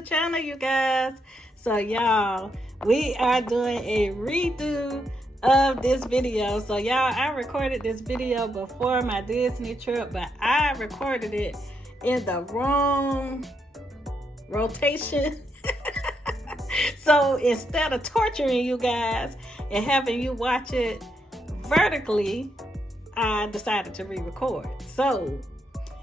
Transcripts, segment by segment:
the channel, you guys. So y'all, we are doing a redo of this video. So y'all, I recorded this video before my Disney trip, but I recorded it in the wrong rotation. So instead of torturing you guys and having you watch it vertically, I decided to re-record. So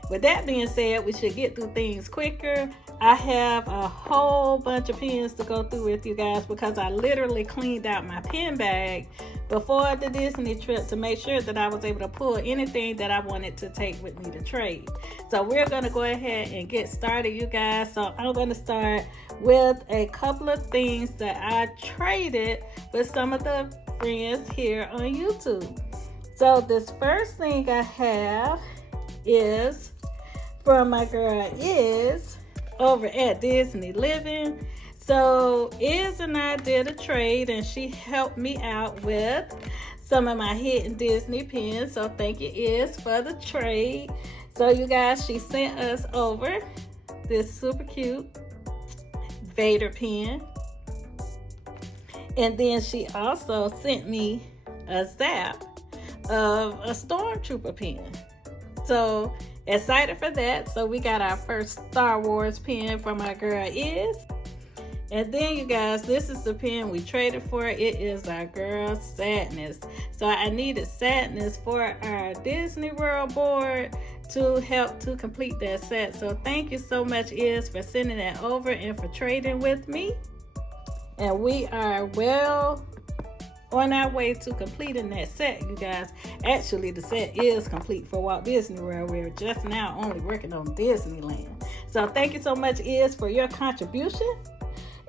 with that being said, we should get through things quicker. I have a whole bunch of pens to go through with you guys because I literally cleaned out my pen bag before the Disney trip to make sure that I was able to pull anything that I wanted to take with me to trade. So we're going to go ahead and get started, you guys. So I'm going to start with a couple of things that I traded with some of the friends here on YouTube. So this first thing I have is from my girl Iz over at Disney Living. So Iz and I did a trade and she helped me out with some of my Hidden Disney pens. So thank you, Iz, for the trade. So you guys, she sent us over this super cute Vader pen. And then she also sent me a zap of a Stormtrooper pen. So excited for that. So we got our first Star Wars pen from our girl Iz. And then you guys, this is the pen we traded for. It is our girl Sadness. So I needed Sadness for our Disney World board to help to complete that set. So thank you so much, Iz, for sending that over and for trading with me. And we are well on our way to completing that set, you guys. Actually, the set is complete for Walt Disney World. We're just now only working on Disneyland. So thank you so much, Iz, for your contribution.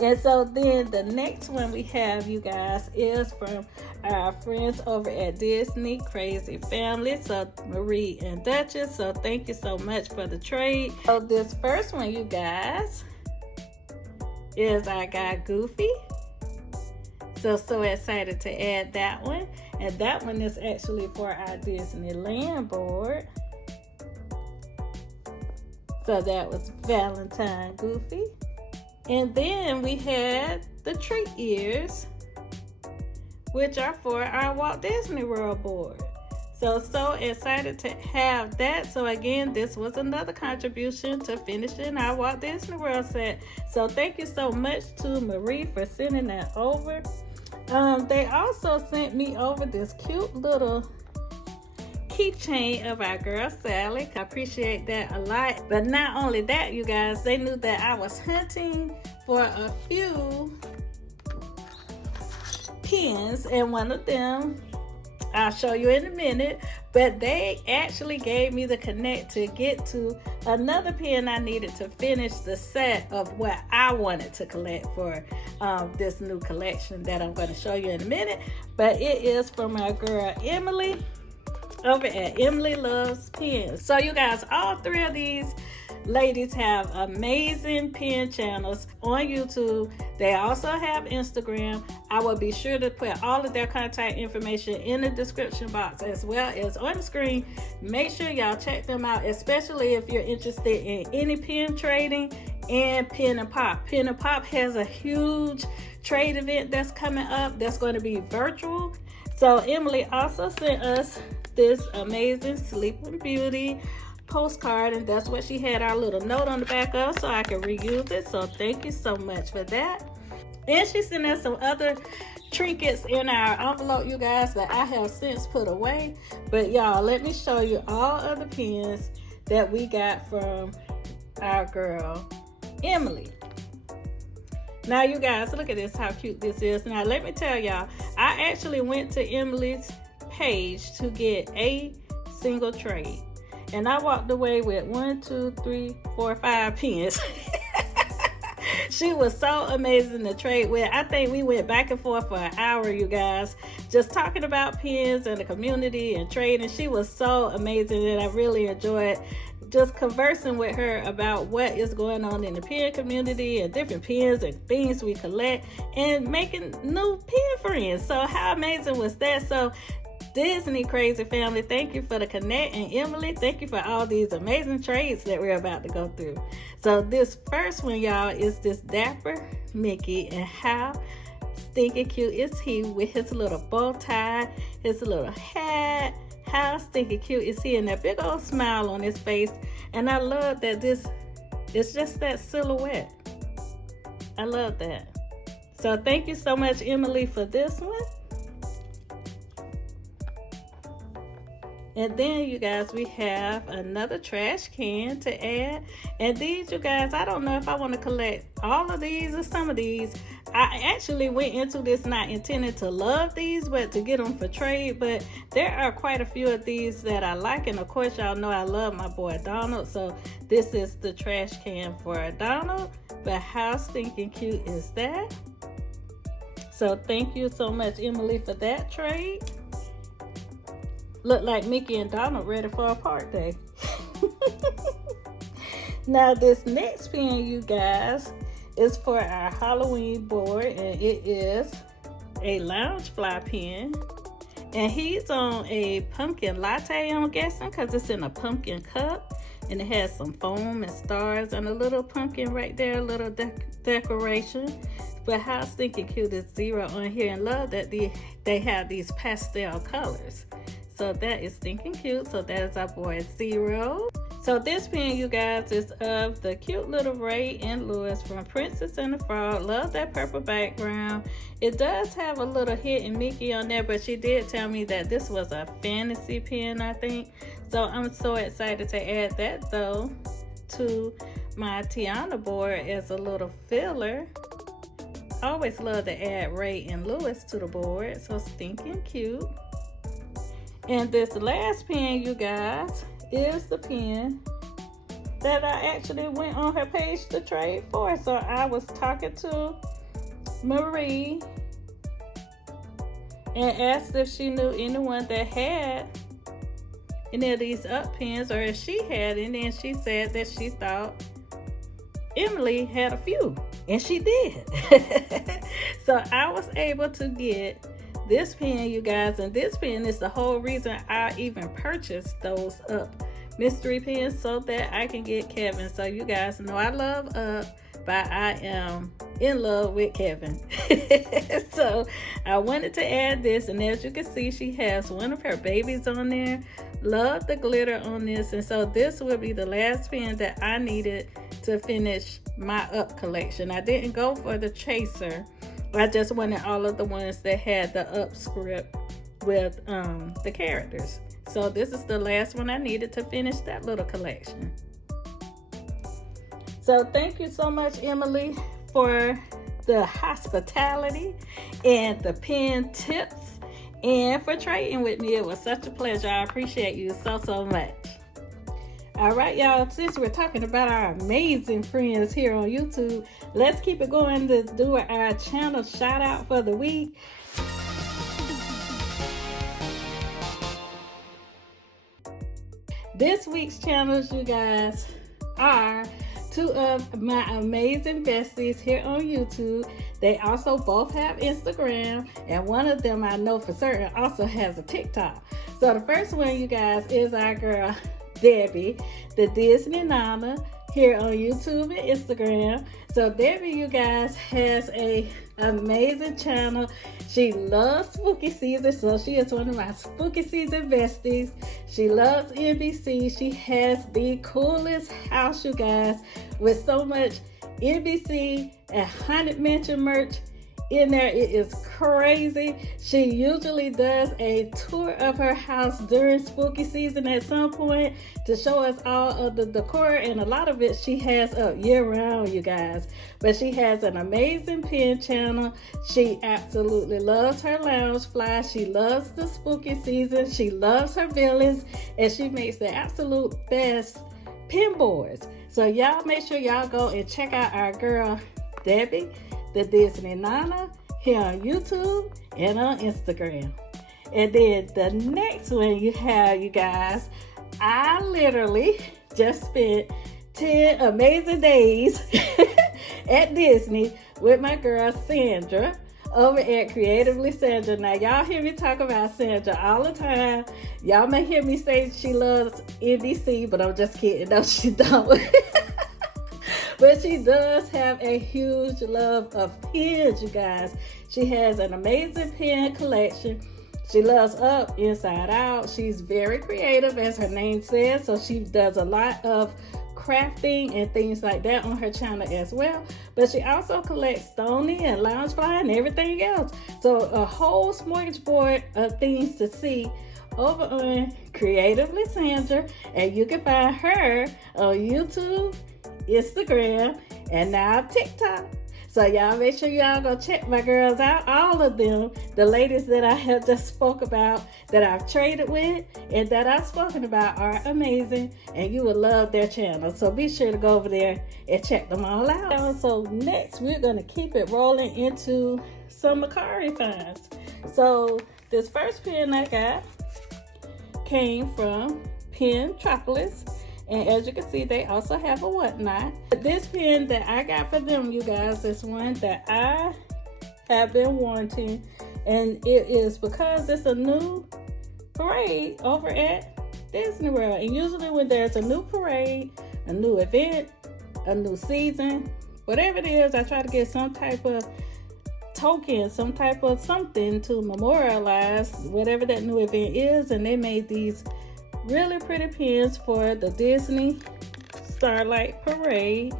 And so then the next one we have, you guys, is from our friends over at Disney Crazy Family. So Marie and Duchess. So thank you so much for the trade. So this first one, you guys, is our guy Goofy. So excited to add that one. And that one is actually for our Disneyland board. So that was Valentine Goofy. And then we had the treat ears, which are for our Walt Disney World board. So excited to have that. So again, this was another contribution to finishing our Walt Disney World set. So thank you so much to Marie for sending that over. They also sent me over this cute little keychain of our girl Sally. I appreciate that a lot. But not only that, you guys, they knew that I was hunting for a few pens, and one of them I'll show you in a minute, but they actually gave me the connect to get to another pen I needed to finish the set of what I wanted to collect for this new collection that I'm going to show you in a minute. But it is from my girl Emily over at Emily Loves Pens. So you guys, all three of these ladies have amazing pen channels on YouTube. They also have Instagram. I will be sure to put all of their contact information in the description box as well as on the screen. Make sure y'all check them out, especially if you're interested in any pen trading and Pen and Pop. Pen and Pop has a huge trade event that's coming up that's going to be virtual. So Emily also sent us this amazing Sleeping Beauty postcard, and that's what she had our little note on the back of, so I can reuse it. So thank you so much for that. And she sent us some other trinkets in our envelope, you guys, that I have since put away. But y'all, let me show you all of the pens that we got from our girl Emily. Now you guys, look at this, how cute this is. Now let me tell y'all, I actually went to Emily's page to get a single trade, and I walked away with 1, 2, 3, 4, 5 pens. She was so amazing to trade with. I think we went back and forth for an hour, you guys, just talking about pens and the community and trading. She was so amazing, and I really enjoyed just conversing with her about what is going on in the pen community and different pens and things we collect and making new pen friends. So how amazing was that? So Disney crazy family, thank you for the connect, and Emily, thank you for all these amazing trades that we're about to go through. So this first one, y'all, is this dapper Mickey, and how stinking cute is he with his little bow tie, his little hat. How stinking cute is he, and that big old smile on his face. And I love that this is just that silhouette. I love that. So thank you so much, Emily, for this one. And then, you guys, we have another trash can to add. And these, you guys, I don't know if I want to collect all of these or some of these. I actually went into this not intending to love these, but to get them for trade. But there are quite a few of these that I like. And of course, y'all know I love my boy Donald. So this is the trash can for Donald. But how stinking cute is that? So thank you so much, Emily, for that trade. Look like Mickey and Donald ready for a park day. Now this next pen, you guys, is for our Halloween board, and it is a lounge fly pen. And he's on a pumpkin latte, I'm guessing, because it's in a pumpkin cup. And it has some foam and stars and a little pumpkin right there, a little decoration. But how stinking cute is Zero on here, and love that they have these pastel colors. So that is stinking cute. So that is our boy Zero. So this pen, you guys, is of the cute little Ray and Lewis from Princess and the Frog. Love that purple background. It does have a little hidden Mickey on there, but she did tell me that this was a fantasy pen, I think. So I'm so excited to add that, though, to my Tiana board as a little filler. I always love to add Ray and Lewis to the board. So stinking cute. And this last pen, you guys, is the pen that I actually went on her page to trade for. So I was talking to Marie and asked if she knew anyone that had any of these up pens, or if she had, and then she said that she thought Emily had a few, and she did. So I was able to get this pen, you guys, and this pen is the whole reason I even purchased those up mystery pens, so that I can get Kevin. So you guys know I love up, but I am in love with Kevin. So I wanted to add this, and as you can see, she has one of her babies on there. Love the glitter on this, and so this will be the last pen that I needed to finish my up collection. I didn't go for the chaser. I just wanted all of the ones that had the up script with the characters. So this is the last one I needed to finish that little collection. So thank you so much, Emily, for the hospitality and the pen tips, and for trading with me. It was such a pleasure. I appreciate you so much. All right, y'all, since we're talking about our amazing friends here on YouTube, let's keep it going to do our channel shout out for the week. This week's channels, you guys, are two of my amazing besties here on YouTube. They also both have Instagram, and one of them I know for certain also has a TikTok. So the first one, you guys, is our girl Debbie, the Disney Nana, here on YouTube and Instagram. So Debbie, you guys, has a amazing channel. She loves spooky season, so she is one of my spooky season besties. She loves NBC. She has the coolest house, you guys, with so much NBC and Haunted Mansion merch in there. It is crazy. She usually does a tour of her house during spooky season at some point to show us all of the decor, and a lot of it she has up year round, you guys. But she has an amazing pen channel. She absolutely loves her lounge fly. She loves the spooky season. She loves her villains, and she makes the absolute best pen boards. So y'all make sure y'all go and check out our girl Debbie, the Disney Nana, here on YouTube and on Instagram. And then the next one you have, you guys, I literally just spent 10 amazing days at Disney with my girl Sandra over at Creatively Sandra. Now, y'all hear me talk about Sandra all the time. Y'all may hear me say she loves NBC, but I'm just kidding. No, she don't. But she does have a huge love of pens, you guys. She has an amazing pen collection. She loves up, inside out. She's very creative, as her name says. So she does a lot of crafting and things like that on her channel as well. But she also collects Stony and Loungefly and everything else. So a whole smorgasbord of things to see over on Creatively Sandra. And you can find her on YouTube, Instagram, and now TikTok. So y'all make sure y'all go check my girls out. All of them, the ladies that I have just spoke about, that I've traded with, and that I've spoken about are amazing, and you will love their channel. So be sure to go over there and check them all out. So next, we're gonna keep it rolling into some Mercari finds. So this first pen I got came from Pintastic. And as you can see, they also have a whatnot. This pen that I got for them, you guys, is one that I have been wanting. And it is because it's a new parade over at Disney World. And usually when there's a new parade, a new event, a new season, whatever it is, I try to get some type of token, some type of something to memorialize whatever that new event is. And they made these really pretty pins for the Disney Starlight Parade,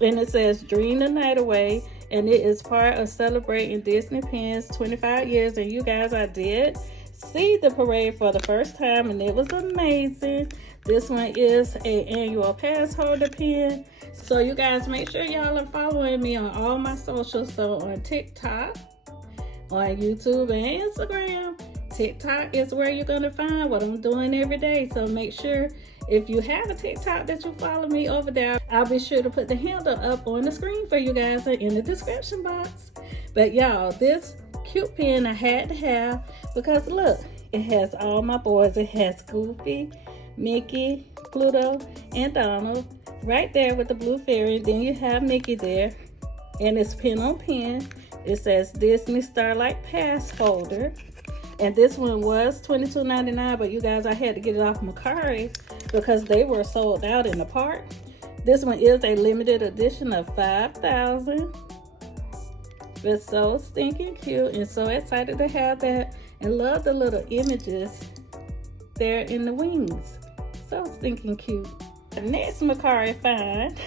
and it says "Dream the Night Away," and it is part of celebrating Disney Pins 25 years. And you guys, I did see the parade for the first time, and it was amazing. This one is an annual pass holder pin. So you guys, make sure y'all are following me on all my socials. So on TikTok, on YouTube, and Instagram. TikTok is where you're going to find what I'm doing every day. So make sure if you have a TikTok that you follow me over there, I'll be sure to put the handle up on the screen for you guys and in the description box. But y'all, this cute pen I had to have because look, it has all my boys. It has Goofy, Mickey, Pluto, and Donald right there with the blue fairy. Then you have Mickey there, and it's pen on pen. It says Disney Starlight Pass Holder. And this one was $22.99, but you guys, I had to get it off Mercari because they were sold out in the park. This one is a limited edition of 5,000. It's so stinking cute and so excited to have that, and love the little images there in the wings. So stinking cute. The next Mercari find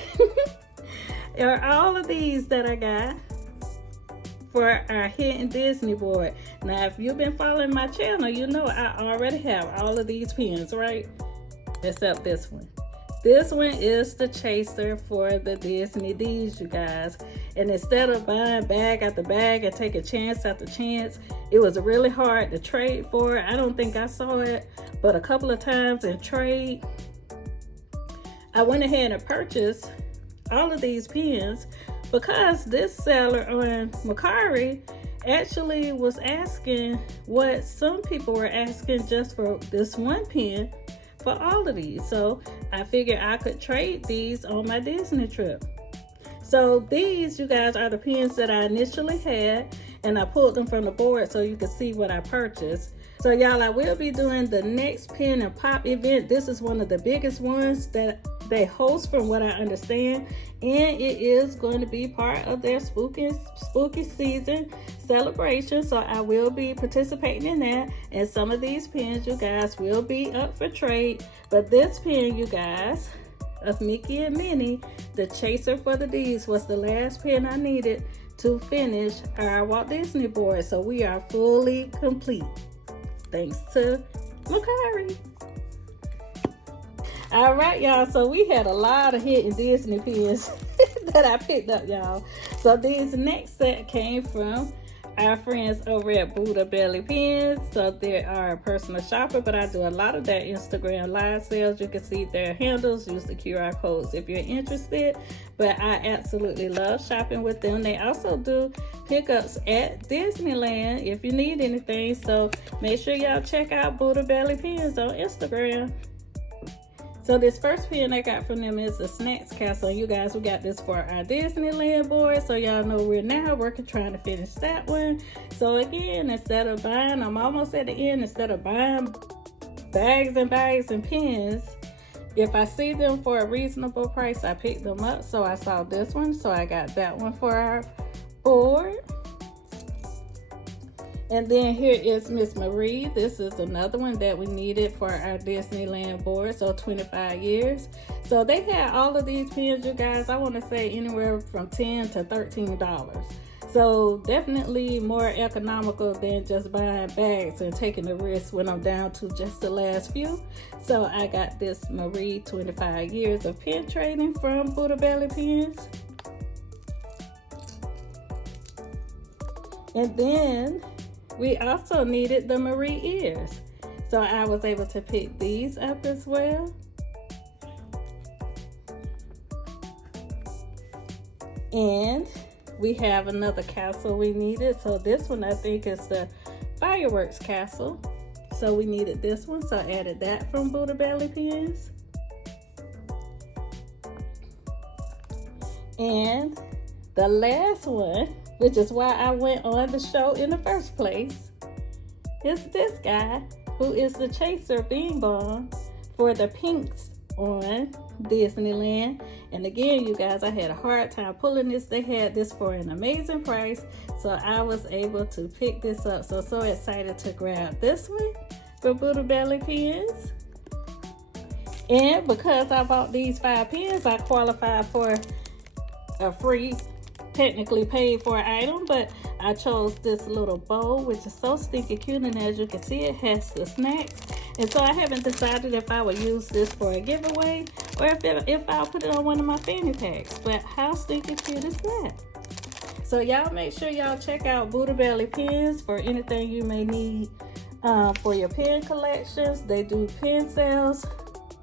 are all of these that I got for our Hidden Disney board. Now, if you've been following my channel, you know I already have all of these pins, right? Except this one. This one is the chaser for the Disney D's, you guys. And instead of buying bag after bag and taking chance after chance, it was really hard to trade for. I don't think I saw it, but a couple of times in trade, I went ahead and purchased all of these pins because this seller on Mercari actually was asking what some people were asking just for this one pen for all of these. So I figured I could trade these on my Disney trip. So these, you guys, are the pens that I initially had, and I pulled them from the board so you can see what I purchased. So y'all, I will be doing the next pen and pop event. This is one of the biggest ones that they host from what I understand, and it is going to be part of their spooky season celebration. So I will be participating in that, and some of these pens, you guys, will be up for trade. But this pen, you guys, of Mickey and Minnie, the chaser for the D's, was the last pen I needed to finish our Walt Disney board. So we are fully complete thanks to Mercari. All right, y'all, so we had a lot of Hidden Disney pins that I picked up, y'all. So these next set came from our friends over at Buddha Belly Pens. So they are a personal shopper, but I do a lot of their Instagram live sales. You can see their handles, use the QR codes if you're interested. But I absolutely love shopping with them. They also do pickups at Disneyland if you need anything. So make sure y'all check out Buddha Belly Pens on Instagram. So this first pen I got from them is the Snacks Castle. You guys, we got this for our Disneyland board. So y'all know we're now working trying to finish that one. So again, instead of buying, I'm almost at the end, instead of buying bags and bags and pens, if I see them for a reasonable price, I pick them up. So I saw this one, so I got that one for our board. And then here is Miss Marie. This is another one that we needed for our Disneyland board, so 25 years. So they had all of these pens, you guys, I want to say anywhere from $10 to $13. So definitely more economical than just buying bags and taking the risk when I'm down to just the last few. So I got this Marie 25 years of pen trading from Buddha Belly Pens. And then we also needed the Marie ears. So I was able to pick these up as well. And we have another castle we needed. So this one I think is the Fireworks Castle. So we needed this one, so I added that from Buddha Belly Pens. And the last one, which is why I went on the show in the first place, is this guy, who is the Chaser Bean Bomb for the pinks on Disneyland. And again, you guys, I had a hard time pulling this. They had this for an amazing price, so I was able to pick this up. So excited to grab this one for Buddha Belly Pens. And because I bought these 5 pens, I qualified for a free, technically paid for item, but I chose this little bowl, which is so stinky cute, and as you can see, it has the snacks. And so I haven't decided if I would use this for a giveaway or if I'll put it on one of my fanny packs. But how stinky cute is that? So y'all make sure y'all check out Buddha Belly Pens for anything you may need for your pen collections. They do pen sales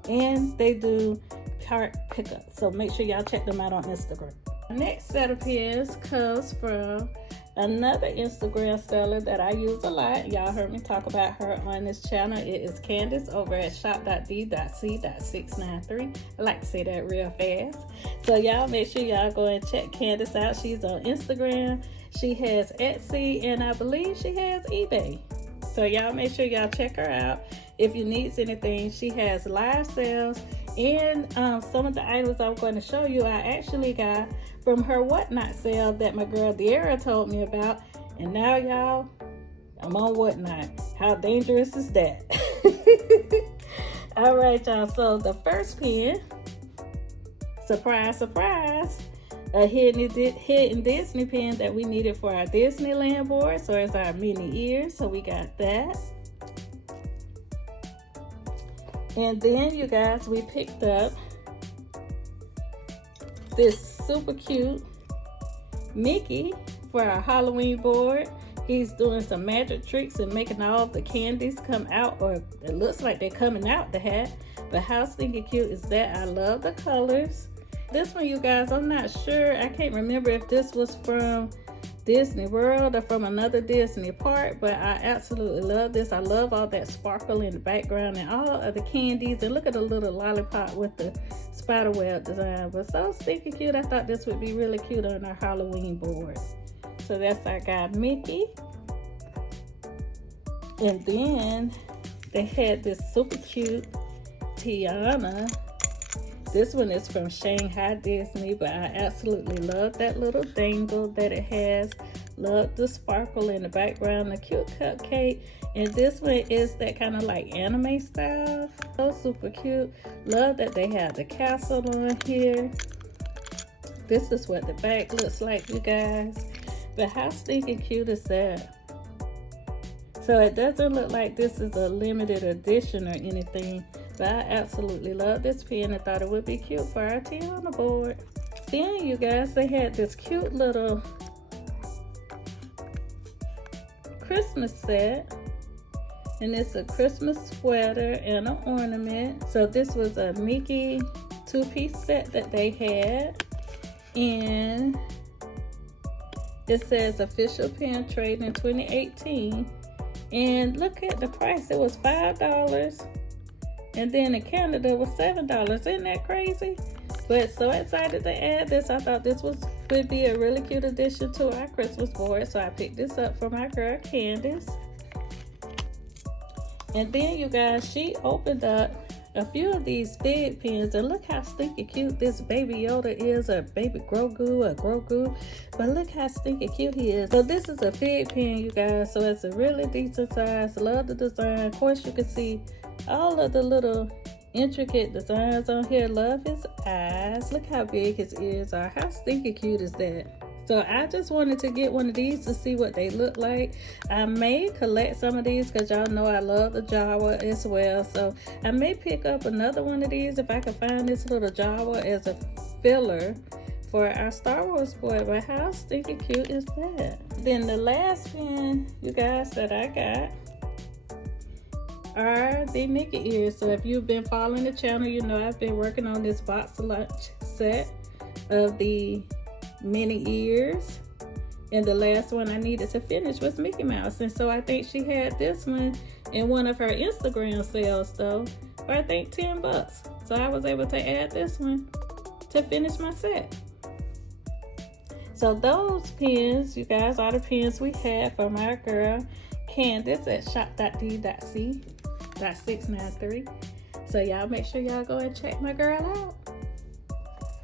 and they do cart pickup. So make sure y'all check them out on Instagram. The next set of pens comes from another Instagram seller that I use a lot. Y'all heard me talk about her on this channel. It is Candace over at shop.d.c.693. I like to say that real fast. So y'all make sure y'all go and check Candace out. She's on Instagram. She has Etsy, and I believe she has eBay. So y'all make sure y'all check her out. If you need anything, she has live sales. And some of the items I'm going to show you, I actually got from her Whatnot sale that my girl De'Ara told me about. And now, y'all, I'm on Whatnot. How dangerous is that? All right, y'all. So the first pen, surprise, surprise, a hidden Disney pen that we needed for our Disneyland board. So it's our mini ears. So we got that. And then, you guys, we picked up this super cute Mickey for our Halloween board. He's doing some magic tricks and making all the candies come out, or it looks like they're coming out the hat. But how stinky cute is that? I love the colors. This one, you guys, I'm not sure. I can't remember if this was from Disney World or from another Disney park, but I absolutely love this. I love all that sparkle in the background and all of the candies, and look at the little lollipop with the spiderweb design. But so stinky cute. I thought this would be really cute on our Halloween board. So that's our guy Mickey. And then they had this super cute Tiana. This one is from Shanghai Disney, but I absolutely love that little dangle that it has. Love the sparkle in the background, the cute cupcake. And this one is that kind of like anime style. So super cute. Love that they have the castle on here. This is what the back looks like, you guys. But how stinking cute is that? So it doesn't look like this is a limited edition or anything. But I absolutely love this pen and thought it would be cute for our Tiana board. Then, you guys, they had this cute little Christmas set. And it's a Christmas sweater and an ornament. So this was a Mickey 2-piece set that they had. And it says official pen trade in 2018. And look at the price. It was $5. And then in Canada it was $7. Isn't that crazy? But so excited to add this. I thought this would be a really cute addition to our Christmas board. So I picked this up for my girl Candace. And then you guys, she opened up a few of these fig pens, and look how stinky cute this baby Yoda is, or baby Grogu, but look how stinky cute he is. So this is a fig pen, you guys, so it's a really decent size. Love the design. Of course, you can see all of the little intricate designs on here. Love his eyes. Look how big his ears are. How stinky cute is that? So I just wanted to get one of these to see what they look like. I may collect some of these because y'all know I love the Jawa as well. So I may pick up another one of these if I can find this little Jawa as a filler for our Star Wars board. But how stinky cute is that? Then the last pen, you guys, that I got are the Mickey ears. So if you've been following the channel, you know I've been working on this box lunch set of the mini ears, and the last one I needed to finish was Mickey Mouse. And so I think she had this one in one of her Instagram sales though, for I think $10. So I was able to add this one to finish my set. So those pens, you guys, are the pens we had from our girl Candace at shop.d.c.693. So y'all make sure y'all go and check my girl out.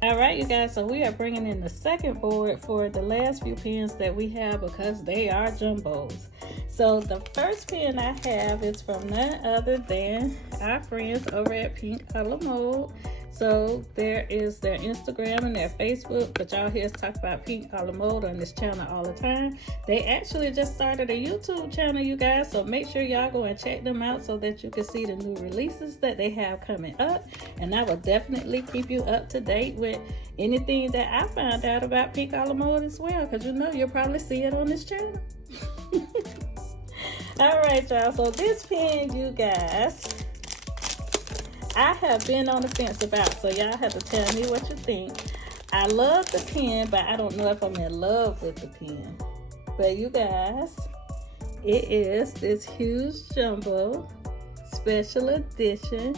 All right, you guys, so we are bringing in the second board for the last few pens that we have because they are jumbos. So the first pen I have is from none other than our friends over at Pink Color Mode. So there is their Instagram and their Facebook, but y'all hear us talk about Pink Color Mode on this channel all the time. They actually just started a YouTube channel, you guys, so make sure y'all go and check them out so that you can see the new releases that they have coming up. And I will definitely keep you up to date with anything that I find out about Pink Color Mode as well, because you know you'll probably see it on this channel. All right, y'all, so this pen, you guys, I have been on the fence about, so y'all have to tell me what you think. I love the pen, but I don't know if I'm in love with the pen. But you guys, it is this huge jumbo special edition,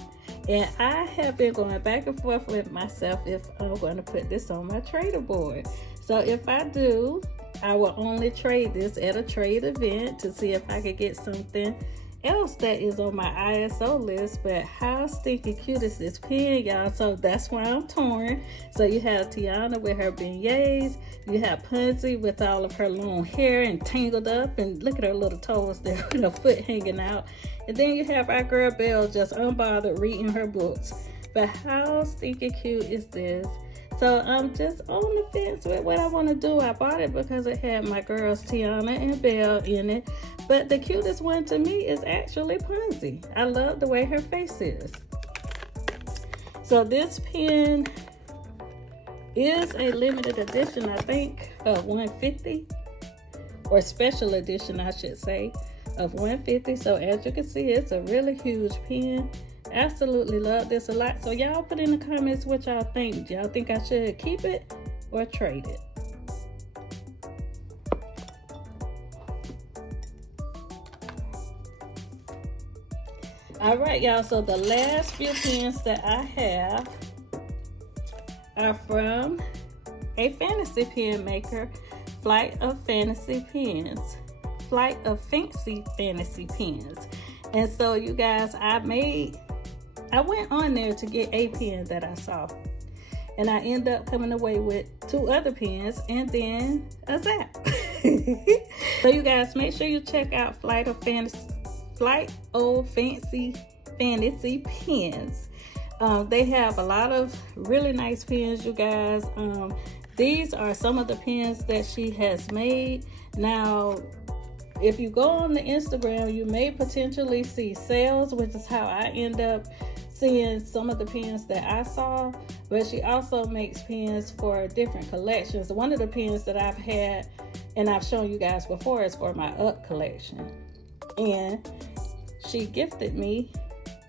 and I have been going back and forth with myself if I'm going to put this on my trader board. So if I do, I will only trade this at a trade event to see if I could get something else that is on my ISO list. But how stinky cute is this pen, y'all? So that's why I'm torn. So you have Tiana with her beignets, you have Punzi with all of her long hair and tangled up, and look at her little toes there with her foot hanging out, and then you have our girl Belle just unbothered reading her books. But how stinky cute is this? So I'm just on the fence with what I want to do. I bought it because it had my girls Tiana and Belle in it, but the cutest one to me is actually Punzi. I love the way her face is. So this pen is a limited edition, I think, of 150, or special edition, I should say, of 150. So as you can see, it's a really huge pen. Absolutely love this a lot. So y'all put in the comments what y'all think. Y'all think I should keep it or trade it? All right, y'all, so the last few pens that I have are from a fantasy pen maker, Flight of Fancy Pens. And so you guys, I went on there to get a pen that I saw, and I end up coming away with 2 other pens and then a zap. So you guys, make sure you check out Flight of Fancy Pens. They have a lot of really nice pens, you guys. These are some of the pens that she has made. Now, if you go on the Instagram, you may potentially see sales, which is how I end up seeing some of the pens that I saw. But she also makes pens for different collections. One of the pens that I've had and I've shown you guys before is for my Up collection, and she gifted me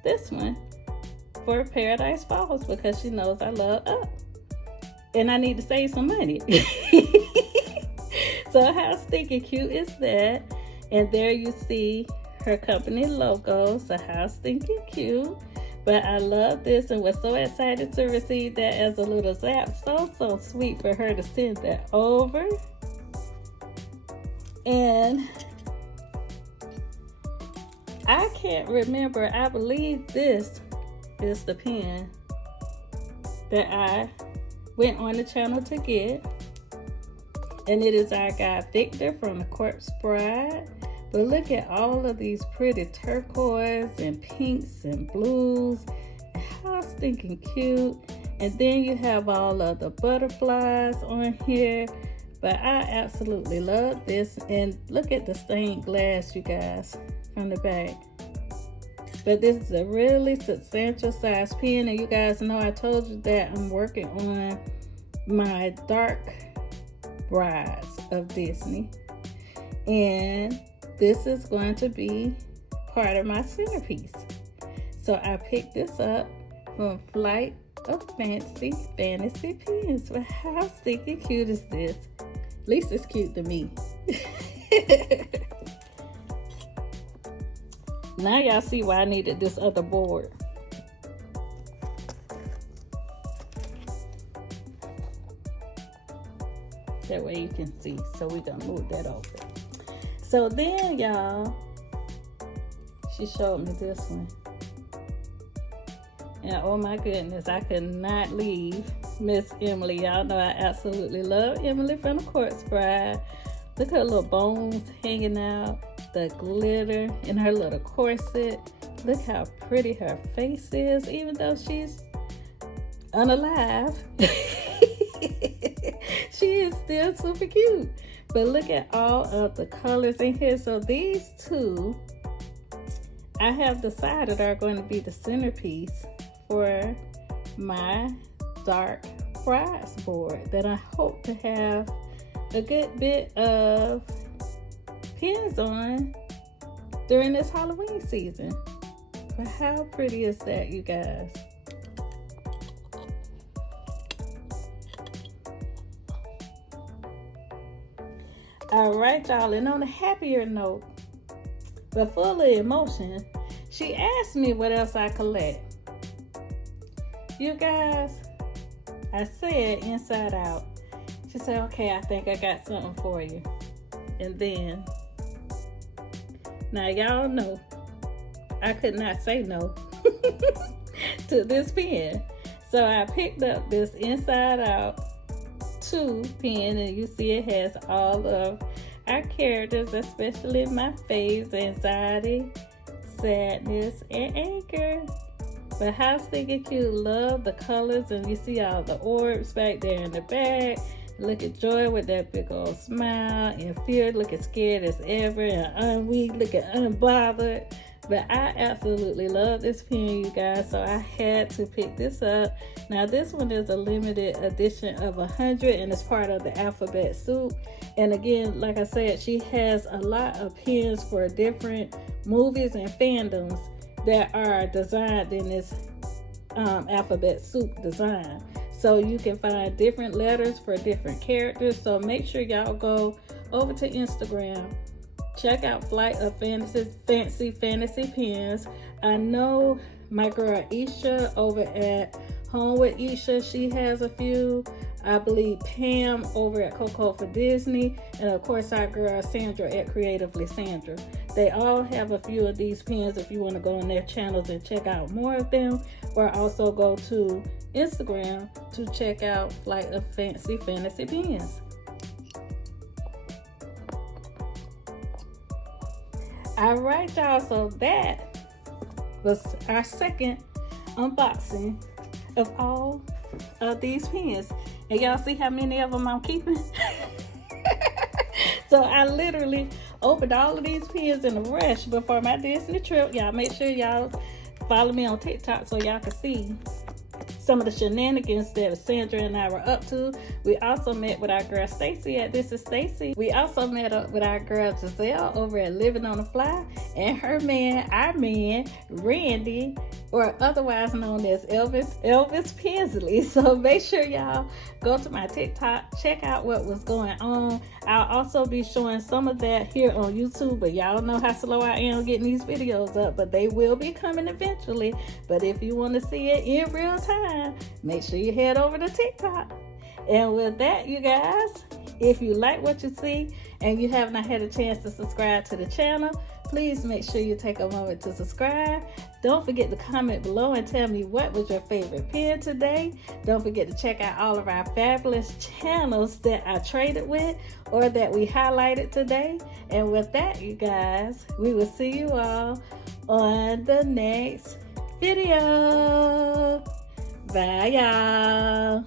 this one for Paradise Falls because she knows I love Up and I need to save some money. So how stinky cute is that? And there you see her company logo. So how stinky cute. But I love this and was so excited to receive that as a little zap. So sweet for her to send that over. And I can't remember, I believe this is the pen that I went on the channel to get. And it is our guy Victor from the Corpse Bride. But look at all of these pretty turquoise and pinks and blues. How stinking cute. And then you have all of the butterflies on here. But I absolutely love this. And look at the stained glass, you guys, from the back. But this is a really substantial size pen. And you guys know I told you that I'm working on my dark brides of Disney. And this is going to be part of my centerpiece. So I picked this up from Flight of Fancy Pens. But how stinking cute is this? At least it's cute to me. Now y'all see why I needed this other board. That way you can see. So we're gonna move that over. So then y'all, she showed me this one. And oh my goodness, I could not leave Miss Emily. Y'all know I absolutely love Emily from the Corpse Bride. Look at her little bones hanging out, the glitter in her little corset. Look how pretty her face is, even though she's unalive. She is still super cute. But look at all of the colors in here. So these two, I have decided are going to be the centerpiece for my dark brides board that I hope to have a good bit of pins on during this Halloween season. But how pretty is that, you guys? All right, y'all, and on a happier note, but full of emotion, she asked me what else I collect. You guys, I said inside out. She said, okay, I think I got something for you. And then, now y'all know, I could not say no to this pen. So I picked up this Inside Out 2 pen, and you see it has all of our characters, especially my faves, anxiety, sadness, and anger. But how stinking cute. Love the colors, and you see all the orbs back there in the back. Look at Joy with that big old smile, and Fear looking scared as ever, and Unweak looking unbothered. But I absolutely love this pen, you guys, so I had to pick this up. Now this one is a limited edition of 100, and it's part of the alphabet soup. And again, like I said, she has a lot of pens for different movies and fandoms that are designed in this alphabet soup design. So you can find different letters for different characters. So make sure y'all go over to Instagram. Check out Flight of Fancy Pens. I know my girl Isha over at Home with Isha, she has a few. I believe Pam over at Coco for Disney. And of course our girl Sandra at Creatively Sandra. They all have a few of these pens if you want to go on their channels and check out more of them. Or also go to Instagram to check out Flight of Fancy Pens. All right, y'all, so that was our second unboxing of all of these pens. And y'all see how many of them I'm keeping? So I literally opened all of these pens in a rush before my Disney trip. Y'all make sure y'all follow me on TikTok so y'all can see some of the shenanigans that Sandra and I were up to. We also met with our girl Stacy at This Is Stacy. We also met up with our girl Giselle over at Living on the Fly, and her man, our man, Randy, or otherwise known as Elvis Pensley. So make sure y'all go to my TikTok, check out what was going on. I'll also be showing some of that here on YouTube, but y'all know how slow I am getting these videos up, but they will be coming eventually. But if you want to see it in real time, make sure you head over to TikTok. And with that, you guys, if you like what you see and you have not had a chance to subscribe to the channel, please make sure you take a moment to subscribe. Don't forget to comment below and tell me what was your favorite pen today. Don't forget to check out all of our fabulous channels that I traded with or that we highlighted today. And with that, you guys, we will see you all on the next video. Bye, y'all.